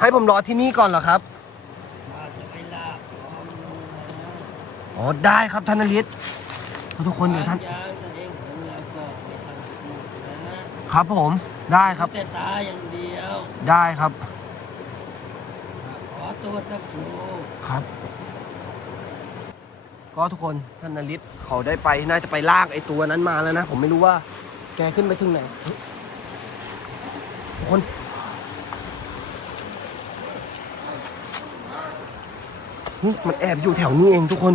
ให้ผมรอที่นี่ก่อนเหรอครับข้าจะไปลากของมึงนะอ๋อได้ครับท่านนฤทธิ์ทุกคนเดี๋ยวท่านยางตัวเองเผื่อก็ไม่ต้องพูดนะครับผมได้ครับแต่ตาอย่างเดียว ได้ครับ ขอตัวสักครู่ครับ ก็ทุกคนท่านนฤทธิ์เขาได้ไปน่าจะไปลากไอ้ตัวนั้นมาแล้วนะ ผมไม่รู้ว่า แกขึ้นไปถึงไหนเฮ้ยทุกคนเฮ้ย มันแอบอยู่แถวนี้เองทุกคน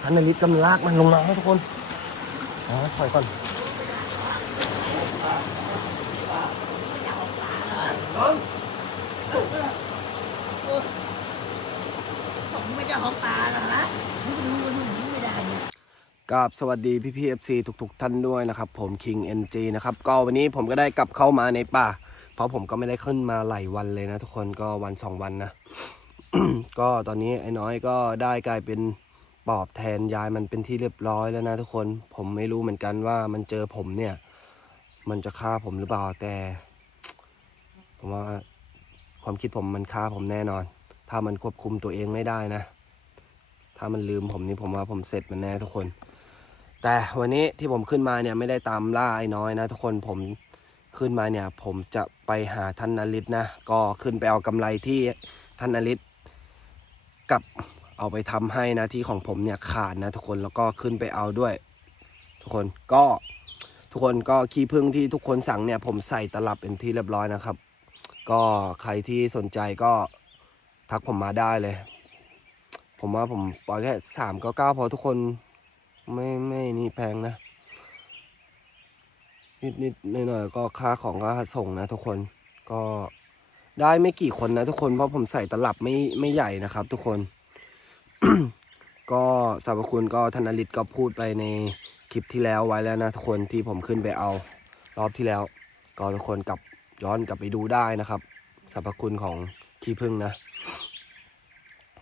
ท่านนฤทธิ์กำลากมันลงมาแล้วทุกคนอ๋อถอยก่อนผมไม่ใช่ของตาหรอกนะ กับสวัสดีพี่พีเอฟซีทุกๆท่านด้วยนะครับ ผม King NG นะครับก็วันนี้ผมก็ได้กลับเข้ามาในป่า เพราะผมก็ไม่ได้ขึ้นมาหลายวันเลยนะ ทุกคนก็วันสองวันนะ ก็ตอนนี้ไอ้น้อยก็ได้กลายเป็นปอบแทนยายมันเป็นที่เรียบร้อยแล้วนะทุกคนผมไม่รู้เหมือนกันว่ามันเจอผมเนี่ย มันจะฆ่าผมหรือเปล่าแต่ ผมว่าความคิดผมมันฆ่าผมแน่นอน ถ้ามันควบคุมตัวเองไม่ได้นะ ถ้ามันลืมผมนี่ผมว่าผมเสร็จมันแน่ทุกคน แต่วันนี้ที่ผมขึ้นมาเนี่ยไม่ได้ตามล่าไอ้น้อยนะ ทุกคนผมขึ้นมาเนี่ย ผมจะไปหาท่านนฤทธิ์นะก็ขึ้นไปเอากำไรที่ท่านนฤทธิ์กับเอาไปทำให้นะที่ของผมเนี่ยขาดนะ ทุกคนแล้วก็ขึ้นไปเอาด้วย ทุกคนก็ทุกคนก็ขี้พึ่งที่ทุกคนสั่งเนี่ย ผมใส่ตลับเป็นที่เรียบร้อยนะครับ ก็ใครที่สนใจก็ทักผมมาได้เลย ผมว่าผมปล่อยแค่สามเก้าเก้าพอทุกคน ไม่ไม่นี่แพงนะ นิดนิดหน่อยหน่อยๆก็ค่าของก็ส่งนะทุกคนก็ได้ไม่กี่คนนะทุกคนเพราะผมใส่ตลับไม่ไม่ใหญ่นะครับ ทุกคน ก็สรรพคุณก็ธนลิตก็พูดไปในคลิปที่แล้วไว้แล้วนะทุกคนที่ผมขึ้นไปเอา รอบที่แล้ว ก็ทุกคนกลับย้อนกลับไปดูได้นะครับสรรพคุณของขี้ผึ้งนะ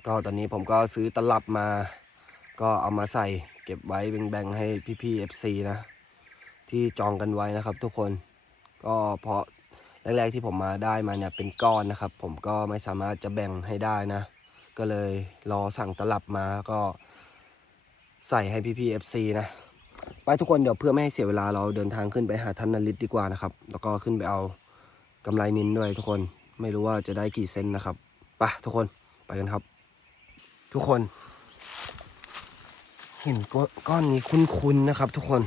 ก็ตอนนี้ผมก็ซื้อตลับมา ก็เอามาใส่ เก็บไว้แบ่งให้พี่ๆ FC นะ ที่จองกันไว้นะครับทุกคน ก็เพราะแรกๆที่ผมมาได้มาเนี่ยเป็นก้อนนะครับ ผมก็ไม่สามารถจะแบ่งให้ได้นะ ก็เลยรอสั่งตลับมาก็ใส่ให้พี่ๆ FC นะ ไปทุกคนเดี๋ยวเพื่อไม่ให้เสียเวลาเราเดินทางขึ้นไปหาท่านนลิตดีกว่านะครับ แล้วก็ขึ้นไปเอากำไรนินด้วยทุกคนไม่รู้ว่าจะได้กี่เซนนะครับไปทุกคนไปกันครับ ทุกคน ห็นก้อนก้อนนี้คุ้นๆนะครับ ทุกคน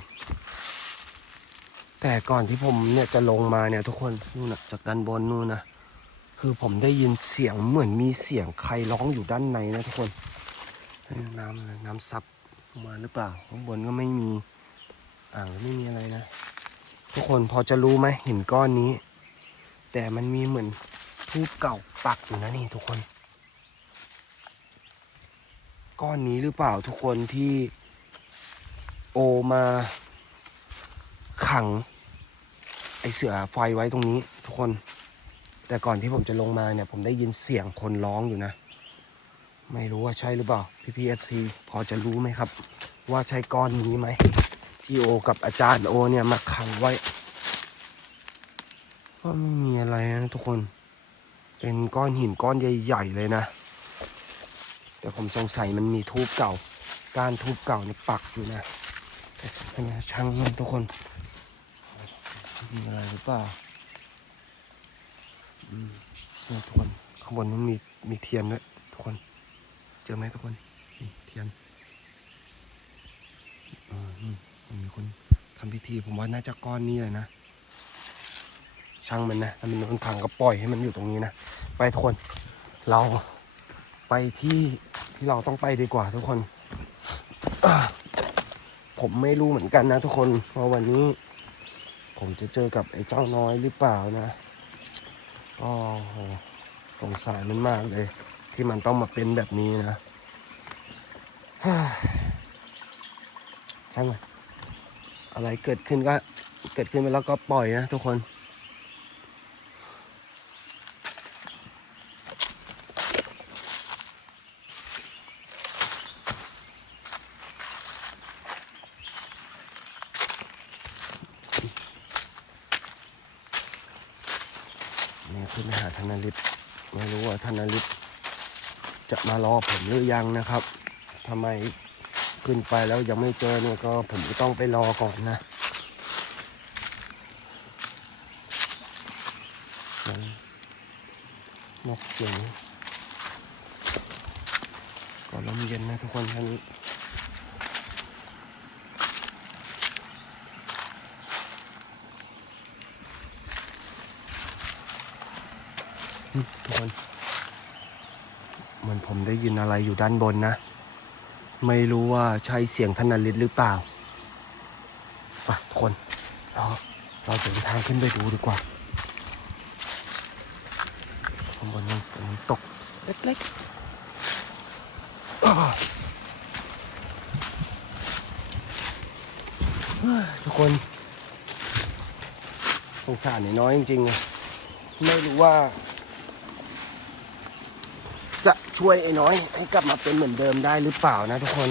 แต่ก่อนที่ผมเนี่ยจะลงมาเนี่ย ทุกคนนู่นนะจากด้านบนนู่นนะคือผมได้ยินเสียงเหมือนมีเสียงใครร้องอยู่ด้านในนะทุกคนน้ำน้ำซับมาหรือเปล่าข้างบนก็ไม่มีอ่างก็ไม่มีอะไรนะ ทุกคนพอจะรู้ไหมห็นก้อนนี้ แต่มันมีเหมือนทูบเก่าปักอยู่นะนี่ทุกคน ก้อนนี้หรือเปล่าทุกคนที่โอมาขัง ไอเสือไฟไว้ตรงนี้ ทุกคน แต่ก่อนที่ผมจะลงมาเนี่ย ผมได้ยินเสียงคนร้องอยู่นะ ไม่รู้ว่าใช่หรือเปล่าพี่พีเอฟซีพอจะรู้ไหมครับ ว่าใช่ก้อนนี้ไหมที่โอกับอาจารย์โอเนี่ยมาขังไว้ ก็ไม่มีอะไรนะทุกคน เป็นก้อนหินก้อนใหญ่ ๆ เลยนะ แต่ผมสงสัยมันมีทูบเก่า การทูบเก่าเนี่ปักอยู่นะแต่ให้มันช่างมันทุกคน มีอะไรหรือเปล่านี่ทุกคนข้างบนนั้นมีมีเทียนด้วยทุกคน เจอไหมทุกคนนี่เทียนเออนี่มันมีคนทำพิธีผมว่าน่าจะก้อนนี้เลยนะช่างมันนะถ้ามันมันพังก็ปล่อยให้มันอยู่ตรงนี้นะ ไปทุกคน เรา ไปที่ที่เราต้องไปดีกว่าทุกคน ผมไม่รู้เหมือนกันนะทุกคนว่าวันนี้ ผมจะเจอกับไอ้เจ้าน้อยหรือเปล่านะก็โหสงสารมันมากเลย ที่มันต้องมาเป็นแบบนี้นะเฮ้ยช่างมันอะไรเกิดขึ้นก็เกิดขึ้นไปแล้วก็ปล่อยนะทุกคนไปหาธนฤทธิ์ไม่รู้ว่าธนฤทธิ์จะมารอผม หรือยังนะครับทำไมขึ้นไปแล้วยังไม่เจอเนี่ยก็ผมก็ต้องไปรอก่อนนะนกเสียงก็ลมเย็นนะทุกคนท่านนี้ทุกคน เหมือนผมได้ยินอะไรอยู่ด้านบนนะ ไม่รู้ว่าใช่เสียงธนลิตหรือเปล่าไปทุกคนเราเราเดินทางขึ้นไปดูดีกว่าข้างบนนั้นน้ำตกเล็กๆทุกคนสงสารน้อยจริงๆเลยไม่รู้ว่า จะช่วยไอ้น้อย ให้กลับมาเป็นเหมือนเดิมได้หรือเปล่านะทุกคน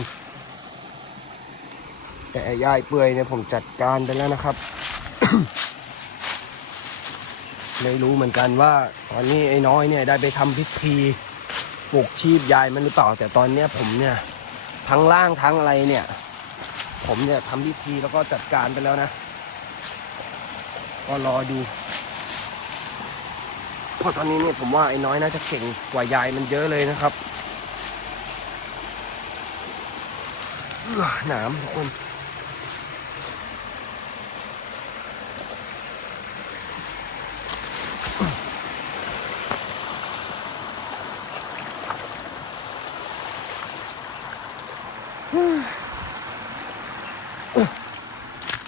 แต่ไอ้ยายเปื่อยเนี่ยผมจัดการไปแล้วนะครับ ไม่รู้เหมือนกันว่า ตอนนี้ไอ้น้อยเนี่ยได้ไปทำพิธีปลุกชีพยายมันหรือเปล่า แต่ตอนเนี้ยผมเนี่ยทั้งล่างทั้งอะไรเนี่ย ผมเนี่ยทำพิธีแล้วก็จัดการไปแล้วนะ ก็รอดู เพราะตอนนี้เนี่ยผมว่าไอ้น้อยน่าจะเก่งกว่ายายมันเยอะเลยนะครับเออหนามทุกคน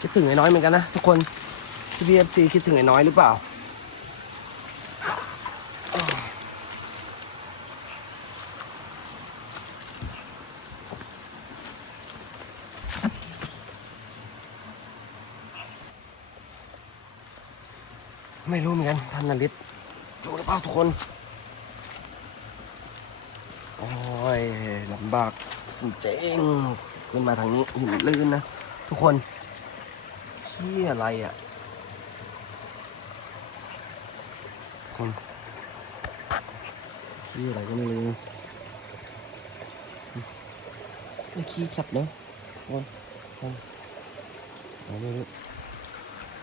คิดถึงไอ้น้อยเหมือนกันนะทุกคนที่พีเอฟซีคิดถึงไอ้น้อยหรือเปล่า ไม่รู้เหมือนกันท่านนริศจูหรือเปล่าทุกคน โอ้ยลำบากจริงๆขึ้นมาทางนี้หินลื่นนะ ทุกคนเชี่ยอะไรอะคนขี้อะไรก็ไม่รู้ไม่ขี้สับเนอะคนคนอาไม่รู้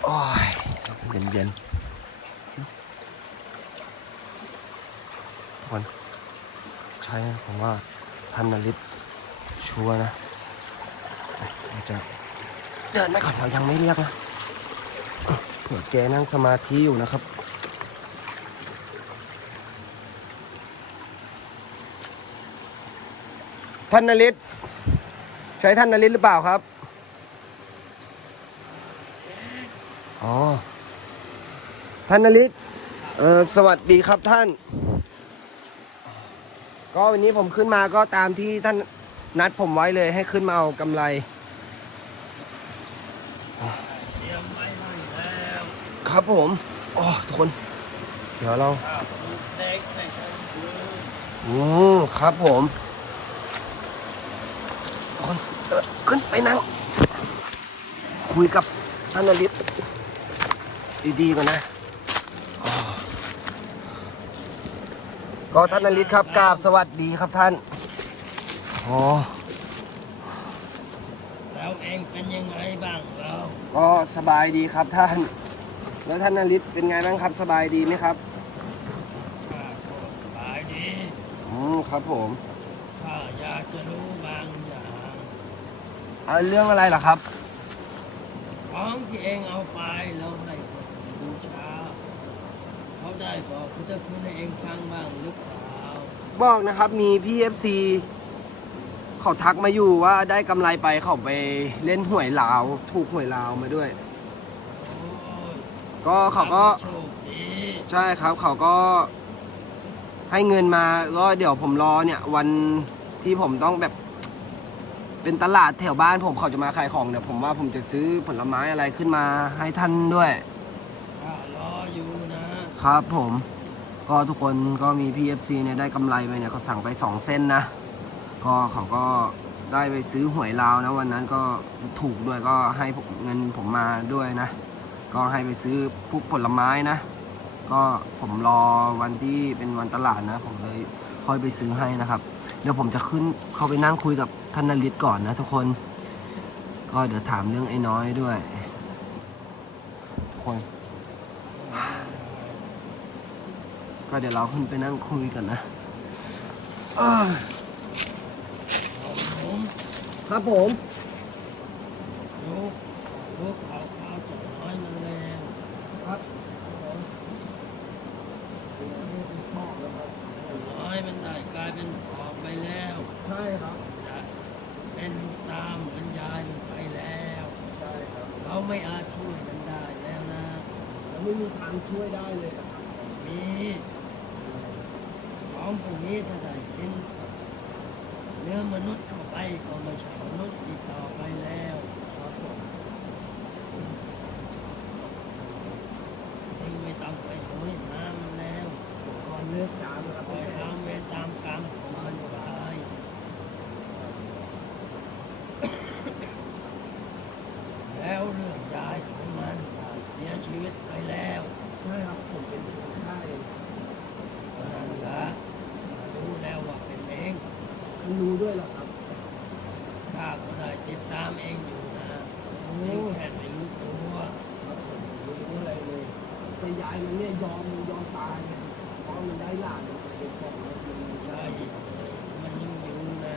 โอ้ยเย็นเย็นๆทุก คน ใช่ผมว่าท่านนริศชัวนะเราจะเดินไปก่อนเรายังไม่เรียกนะเผื่อแกนั่งสมาธิอยู่นะครับท่านนริศใช่ท่านนริศหรือเปล่าครับ อ๋อ ท่านนริศเออสวัสดีครับท่าน ก็วันนี้ผมขึ้นมาก็ตามที่ท่านนัดผมไว้เลยให้ขึ้นมาเอากำไรครับผมโอ้ทุกคน เดี๋ยวเราข้าวปลูกเล็กไม่ใช่คืออืมครับผมทุกคนขึ้นไปนั่ง คุยกับท่านนริศดีๆก่อนนะอ๋อ ก็ท่านนริศครับกราบสวัสดีครับท่านอ๋อแล้วเองเป็นยังไงบ้างเราก็สบายดีครับท่าน แล้วท่านนริศเป็นไงบ้างครับสบายดีไหมครับข้าก็สบายดีอืมครับผมข้าอยากจะรู้บางอย่างเอาเรื่องอะไรล่ะครับ ของที่เองเอาไปแล้วให้คนบูชาเขา ได้บอกพุทธคุณให้เองฟังบ้างหรือเปล่าบอกนะครับมีพี่เอฟซีเขาทักมาอยู่ว่าได้กำไรไปเขาไปเล่นหวยลาว ถูกหวยลาวมาด้วย โอ้ยก็เขาก็โชคดีใช่ครับ เขาก็ให้เงินมาก็เดี๋ยวผมรอเนี่ย วันที่ผมต้องแบบ เป็นตลาดแถวบ้านผมเขาจะมาขายของเนี่ยผมว่าผมจะซื้อผลไม้อะไรขึ้นมาให้ท่านด้วยข้ารออยู่นะ ครับผม ก็ทุกคนก็มี PFC เนี่ยได้กำไรไปเนี่ยเขาสั่งไป 2 เส้นนะ ก็เขาก็ได้ไปซื้อหวยลาวนะวันนั้นก็ถูกด้วยก็ให้เงินผมมาด้วยนะ ก็ให้ไปซื้อพวกผลไม้นะ ก็ผมรอวันที่เป็นวันตลาดนะ ผมเลยค่อยไปซื้อให้นะครับ เดี๋ยวผมจะขึ้นเข้าไปนั่งคุยกับท่านนริศก่อนนะทุกคน ก็เดี๋ยวถามเรื่องไอ้น้อยด้วย ทุกคน ก็เดี๋ยวเราขึ้นไปนั่งคุยกันนะเอ้อผมครับผมลูกลูกเขาเขาจะน้อยมันแล้วครับน้อยมันได้กลายเป็นปอบไปแล้ว ใช่ครับจะเป็นตามเหมือนยายมันไปแล้ว ใช่ครับ เราไม่อาจช่วยมันได้แล้วนะแล้วไม่มีทางช่วยได้เลยนะครับมี ของพวกนี้ถ้าได้กินเนื้อมนุษย์เข้าไปก็ไม่ใช่มนุษย์อีกต่อไปแล้วครับผมเองไม่ต้องไปโหยหามันแล้ว ก่อนเลือกจานนะครั ปล่อยตามเวรตามกรรมของมันไปแล้วเรื่องยายของมันเสียชีวิตไปแล้ว ใช่ครับ ผมเป็นคนไข้ นั่นละรู้แล้วว่าเป็นเอง รู้ด้วยเหรอครับ ข้าก็ได้ติดตามเองอยู่นะ โอ้ เองแค่ไม่รู้ตัว ครับผมรู้อะไรเลยแต่ยายมันเนี่ยยอมยอมตายเนี่ยเพราะมันได้หลานมันเป็นของแล้วมัน ใช่มันยังอยู่นะ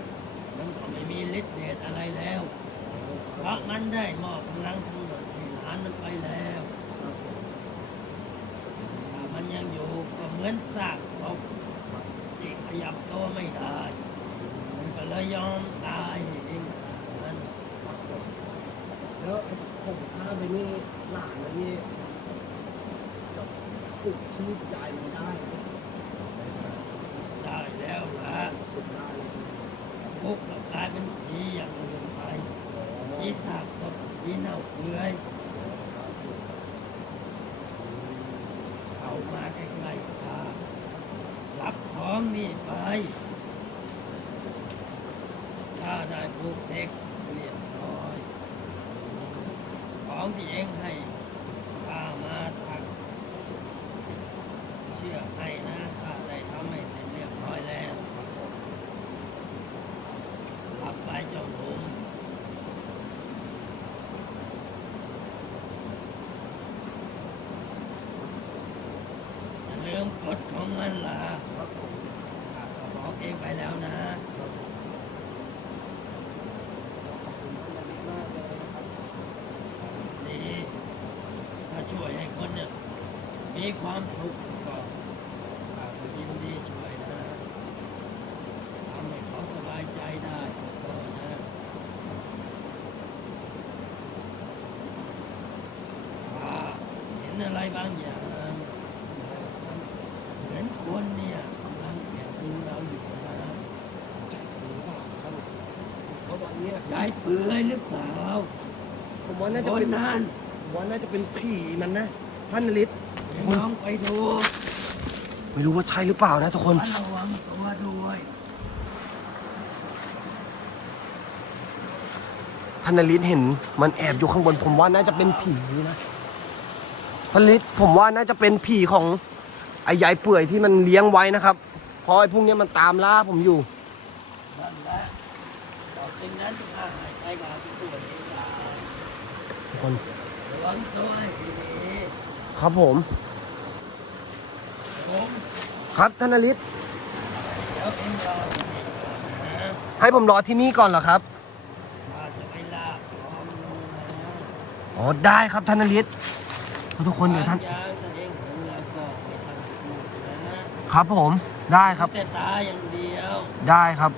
มันก็ไม่มีฤทธิ์เดชอะไรแล้ว เพราะมันได้มอบพลังทั้งหมดให้หลานมันไปแล้วครับผมถ้ามันยังอยู่ก็เหมือนซากศพที่ขยับตัวไม่ได้มันก็เลยยอมตายเองมันแล้วไอ้ผมฆ่าไปนี่หลานมันนี่จะปลุกชีพยายมันได้ไหมได้แล้วละปลุกได้เลยพวกเรากลายเป็นผีอย่างอื่น ไปผีซากยิ่งเน่าเปื่อยเข้ามาใกล้ๆข้ารับของนี่ไป ถ้าได้ปลูกเด็กเรียบร้อย ของที่เองให้ข้ามาทักเชื่อให้นะข้าได้ทำให้เสร็จเรียบร้อยแล้วหลับไปเจ้าหนุ่มอย่าลืมกฎของมันล่ะข้าก็บอกเองไปแล้วนะ ดีถ้าช่วยให้คนเนี่ย มีความสุขก็ข้าก็ยินดีช่วยนะทำให้เขาสบายใจได้ก็นะข้าเห็นอะไรบางอย่างเหมือนคนเนี่ยกำลังแอบดูเราอยู่นะเพราะวันเนี้ยยายเปื่อยหรือเปล่าผมว่าน่าคจะนเป็นนั้นผมว่าน่าจะเป็นผีมันนะท่านนฤทธิ์น้อง ไปดูไม่รู้ว่าใช่หรือเปล่านะทุกคน ระวังตัวด้วยท่านนฤทธิ์เห็นมันแอบอยู่ข้างบน ผมว่าน่าจะเป็นผีนะท่านนฤทธิ์ผมว่าน่าจะเป็นผีของไอ้ยายเปื่อยที่มันเลี้ยงไว้นะครับ เพราะไอ้พวกเนี้ยมันตามล่าผมอยู่ นั่นแหละบอกจริงนั้นข้าให้ใจกับที่ตัวเองได้ทุกคน ระวังตัวให้ดีครับผมผม ครับท่านนฤทธิ์เดี๋ยวเองรอที่นี่ก่อนนะให้ผมรอที่นี่ก่อนเหรอครับข้าจะไปลากของลงนะอ๋อได้ครับท่านนฤทธิ์ทุกคนเดี๋ยวท่านบางอย่างตัวเองเห็นแล้วก็ไม่ต้องพูดนะครับผมได้ครับแต่ตาอย่างเดียว ได้ครับ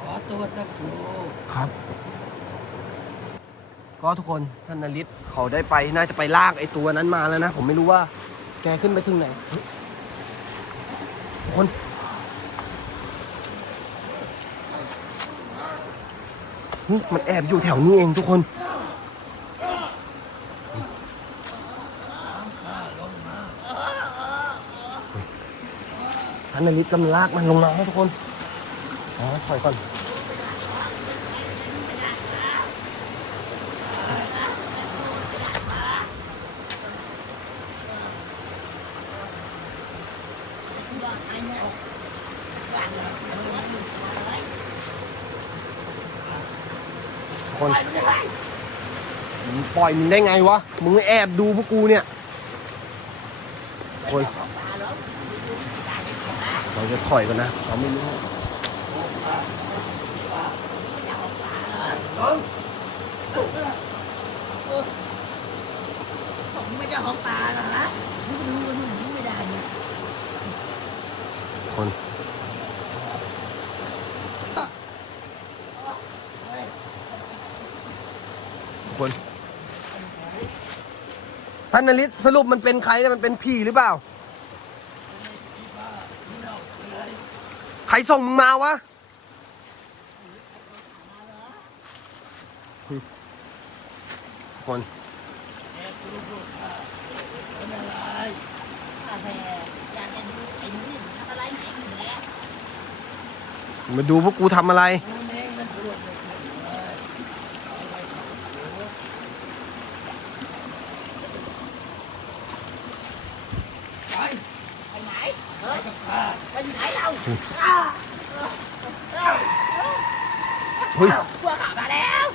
ขอตัวสักครู่ครับ ก็ทุกคนท่านนฤทธิ์เขาได้ไปน่าจะไปลากไอ้ตัวนั้นมาแล้วนะ ผมไม่รู้ว่า แกขึ้นไปถึงไหนทุกคนมันแอบอยู่แถวนี้เองทุกคนท่านนฤทธิ์กำลังลากมันลงมาให้ทุกคน อ๋อถอยก่อน คนปล่อยมันเลยมึงปล่อยมึงได้ไงวะ มึงแอบดูพวกกูเนี่ยไม่ใช่ของป่าหรอกไม่ได้ไม่ได้เราจะถอยกันนะเราไม่รู้ผมไม่ใช่ของป่าหรอกนะมึงดูมันหนีไม่ได้เนี่ยคน เฮ้ย ทุกคน ท่านนฤทธิ์สรุปมันเป็นใครนี่ยมันเป็นผีหรือเปล่า ใครส่งมึงมาวะ คนมาดูพวกกูทำอะไร กูเองมันพูดไม่ถูกเลยเอาไว้ทำหูไป ไปไหน ไปกับข้า ไปไหน เราอ้าวอ้าวเฮ้ยพวกข้ามาแล้ว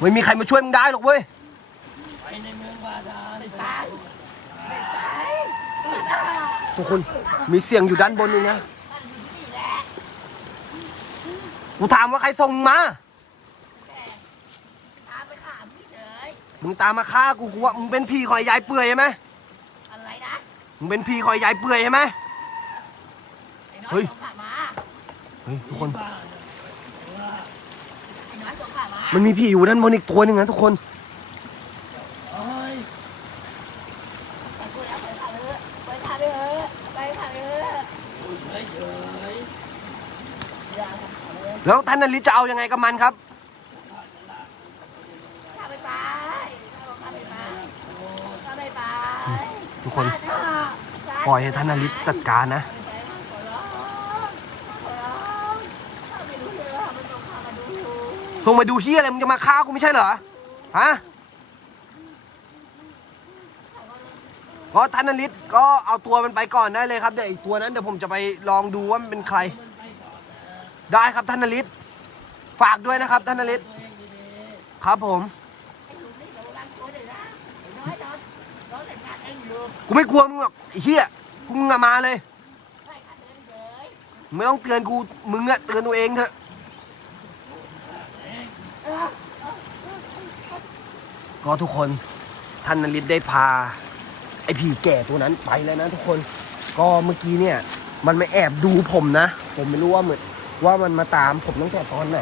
ไม่มีใครมาช่วยมึงได้หรอกเว้ยไปในเมืองบาดาลไม่ไปไปไม่ไปทุกคนมีเสียงอยู่ด้านบนนี่นะมันอยู่นี่แหละกูถามว่าใครส่งมึงมาแต่ตามไปข้ามพี่เฉยมึงตามมาฆ่ากูกูว่ามึงเป็นผีคอยยายเปื่อยใช่ไหมอะไรนะมึงเป็นผีคอยยายเปื่อยใช่ไหมไอ้น้อ เฮ้ยยส่งข้ามาเฮ้ยทุกคนบ้านน่ะว่าไอ้น้อยส่งข้ามามันมีผีอยู่ด้านบนอีกตัวหนึ่งนะทุกคนเอ้ยไปกูแล้วไปข้าไปเถอะไปข้าไปเถอะไปข้าไปเถอะดูเฉยเฉยอย่าทำข้าเลยแล้วท่านนริศจะเอายังไงกับมันครับข้าไม่ไปข้าบอกข้าไม่ไปข้าไม่ไปทุกคนข้าเถอะข้าปล่อยให้ท่านนริศจัดการนะ ไม่ไปขอร้องขอร้องข้าไม่รู้เลยว่ามันต้องข้ามาดู ส่งมาดูเฮียอะไรมึงจะมาฆ่ากูไม่ใช่เหรอฮะเพราะท่านนริศก็เอาตัวมันไปก่อนได้เลยครับเดี๋ยวอีกตัวนั้นเดี๋ยวผมจะไปลองดูว่ามันเป็นใคร ได้ครับท่านนริศฝากด้วยนะครับ ท่านนริศครับผม กูไม่กลัวมึงหรอกไอ้เฮียพวกมึงอะมาเลย ไม่ต้องเตือนกู มึงอะเตือนตัวเองเถอะ เออ ก็ทุกคนท่านนริศได้พา ไอผีแก่ตัวนั้นไปแล้วนะทุกคนก็เมื่อกี้เนี่ย มันไม่แอบดูผมนะ ผมไม่รู้ว่าเหมือนว่ามันมาตามผมตั้งแต่ตอนไหน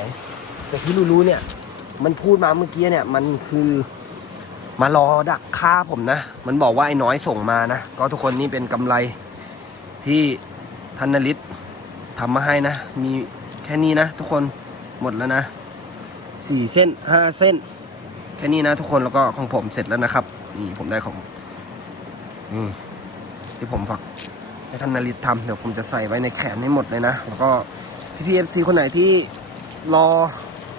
แต่ที่รู้ๆเนี่ย มันพูดมาเมื่อกี้เนี่ย มันคือมารอดักฆ่าผมนะ มันบอกว่าไอ้น้อยส่งมานะ ก็ทุกคนนี่เป็นกำไรที่ท่านนริศทำมาให้นะ มีแค่นี้นะ ทุกคนหมดแล้วนะสี่เส้นห้าเส้น แค่นี้นะทุกคนแล้วก็ของผมเสร็จแล้วนะครับ นี่ผมได้ของนี่ที่ผมฝากให้ท่านนาริตทำเดี๋ยวผมจะใส่ไว้ในแขนให้หมดเลยนะ แล้วก็พี่พีเอฟซีคนไหนที่รอ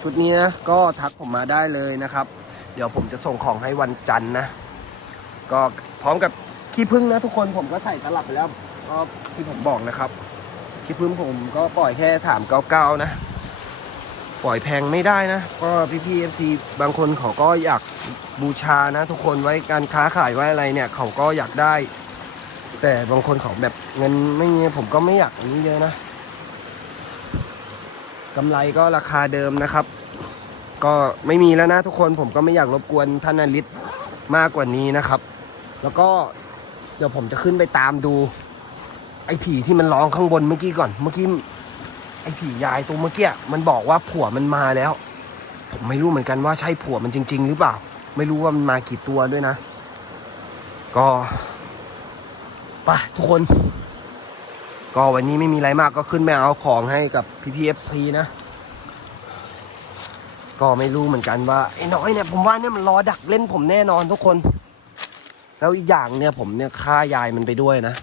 ชุดนี้นะก็ทักผมมาได้เลยนะครับ เดี๋ยวผมจะส่งของให้วันจันทร์นะ ก็พร้อมกับขี้ผึ้งนะทุกคนผมก็ใส่สลับไปแล้ว ก็ที่ผมบอกนะครับขี้ผึ้งผมก็ปล่อยแค่ถามเก้าเก้านะ ปล่อยแพงไม่ได้นะ ก็พี่พีเอฟซีบางคนเขาก็อยากบูชานะ ทุกคนไว้การค้าขายไว้อะไรเนี่ย เขาก็อยากได้ แต่บางคนเขาแบบเงินไม่มีผมก็ไม่อยากอันนี้เยอะนะกำไรก็ราคาเดิมนะครับ ก็ไม่มีแล้วนะทุกคนผมก็ไม่อยากรบกวนท่านนริศมากกว่านี้นะครับ แล้วก็เดี๋ยวผมจะขึ้นไปตามดู ไอ้ผีที่มันร้องข้างบนเมื่อกี้ก่อน เมื่อกี้ ไอ้ผียายตัวเมื่อกี้มันบอกว่าผัวมันมาแล้ว ผมไม่รู้เหมือนกันว่าใช่ผัวมันจริง ๆ หรือเปล่า ไม่รู้ว่ามันมากี่ตัวด้วยนะ ก็ไปทุกคน ก็วันนี้ไม่มีอะไรมากก็ขึ้นไปเอาของให้กับพี่พีเอฟซีนะ ก็ไม่รู้เหมือนกันว่าไอ้น้อยเนี่ยผมว่าเนี่ยมันรอดักเล่นผมแน่นอนทุกคน แล้วอีกอย่างเนี่ยผมเนี่ยฆ่ายายมันไปด้วยนะ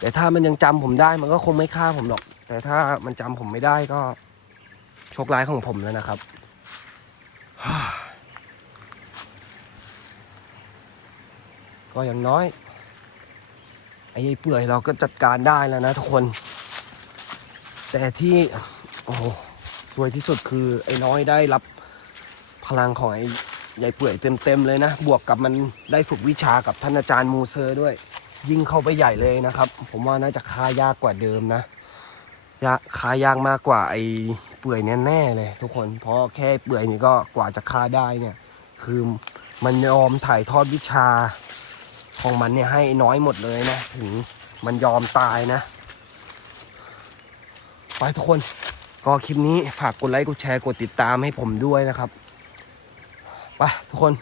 แต่ถ้ามันยังจำผมได้มันก็คงไม่ฆ่าผมหรอก แต่ถ้ามันจำผมไม่ได้ก็โชคร้ายของผมแล้วนะครับ ก็อย่างน้อย ไอ้ยายเปื่อยเราก็จัดการได้แล้วนะทุกคน แต่ที่ โอ้โหสวยที่สุดคือ ไอ้น้อยได้รับพลังของไอ้ใหญ่เปื่อยเต็มๆเลยนะ บวกกับมันได้ฝึกวิชากับท่านอาจารย์มูเซอร์ด้วย ยิ่งเข้าไปใหญ่เลยนะครับ ผมว่าน่าจะฆ่ายากกว่าเดิมนะยากฆ่ายากมากกว่าไอ้เปื่อยแน่ๆเลย ทุกคน เพราะแค่เปื่อยนี่ก็กว่าจะฆ่าได้เนี่ย คือมันยอมถ่ายทอดวิชาของมันเนี่ยให้น้อยหมดเลยนะ ถึงมันยอมตายนะ ไปทุกคน ก็คลิปนี้ฝากกดไลค์กดแชร์กดติดตามให้ผมด้วยนะครับ ไปทุกคน